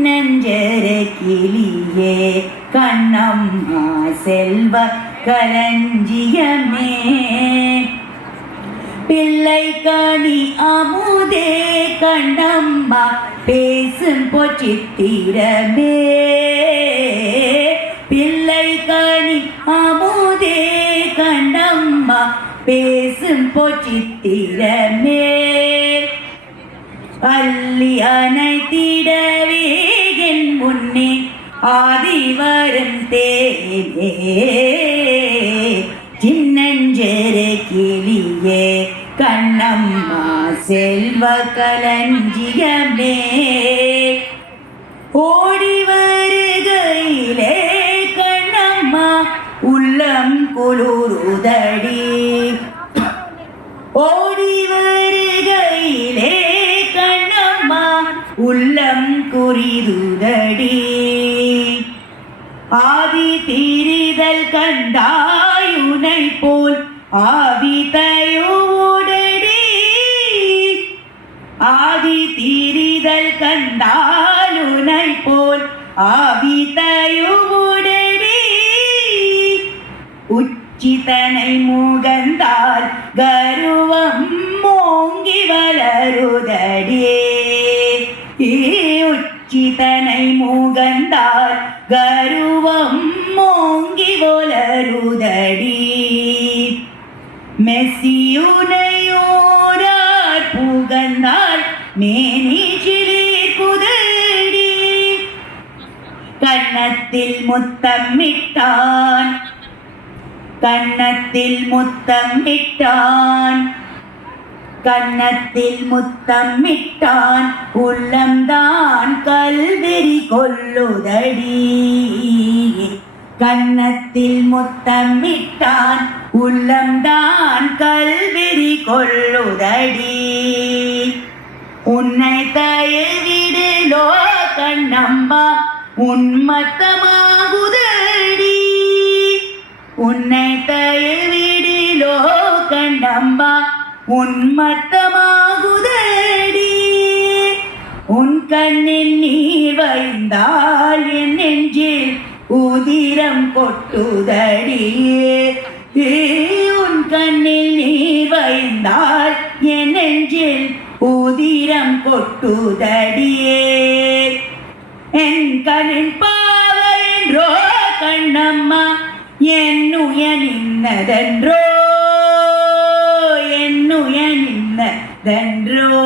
சின்னஞ்சர கிளியே கண்ணம்மா செல்வ களஞ்சியமே பிள்ளை கனி அமுதே கண்ணம்மா பேசும் பொச்சித்திரமே பிள்ளை கனி அமுதே கண்ணம்மா பேசும் பொச்சித்திரமே அள்ளி அணைத்திடவே என் முன்னே ஆதி வரும் தேனே சின்னஞ்சர கிளியே கண்ணம்மா செல்வ களஞ்சியமே ஓடி வருகையிலே கண்ணம்மா உள்ளம் குளிருதடி ஓடி வருகையிலே கண்ணம்மா உள்ளம் குறிதுதடி ஆதி தீரிதல் கண்டாயுனை போல் ஆவி தயோடடி ஆதி தீரிதல் கண்டாலுனை போல் ஆவி தயோடடி உச்சிதனை முகந்தால் கருவம் மோங்கி வளருதடியே உச்சிதனை முகந்தால் கருவம் மோங்கி வளருதடி மெஸ்ஸியுனையோரார் புகழ்ந்தால் மேனி சிலிர்க்குதடி கன்னத்தில் முத்தமிட்டான் கன்னத்தில் முத்தமிட்டான் கன்னத்தில் முத்தமிட்டான் உள்ளம்தான் கல்வெறி கொல்லுதடி கன்னத்தில் முத்தமிட்டான் உள்ளம்தான் கல்வெறி கொல்லுதடி உன்னை தயவிடலோ கண்ணம்மா உன்மத்தமாகுதடி உன்னை தயவிடலோ கண்ணம்மா உன்மத்தமாகுதடி உன் கண்ணில் நீர் வைந்தால் என் நெஞ்சில் உதிரம் கொட்டுதடி உன் கண்ணில் நீர் வைந்தால் என் நெஞ்சில் உதிரம் கொட்டுதடியே என் கண்ணின் பாவையென்றோ கண்ணம்மா என்னுய நின்னதென்றோ என்னுய நின்னதென்றோ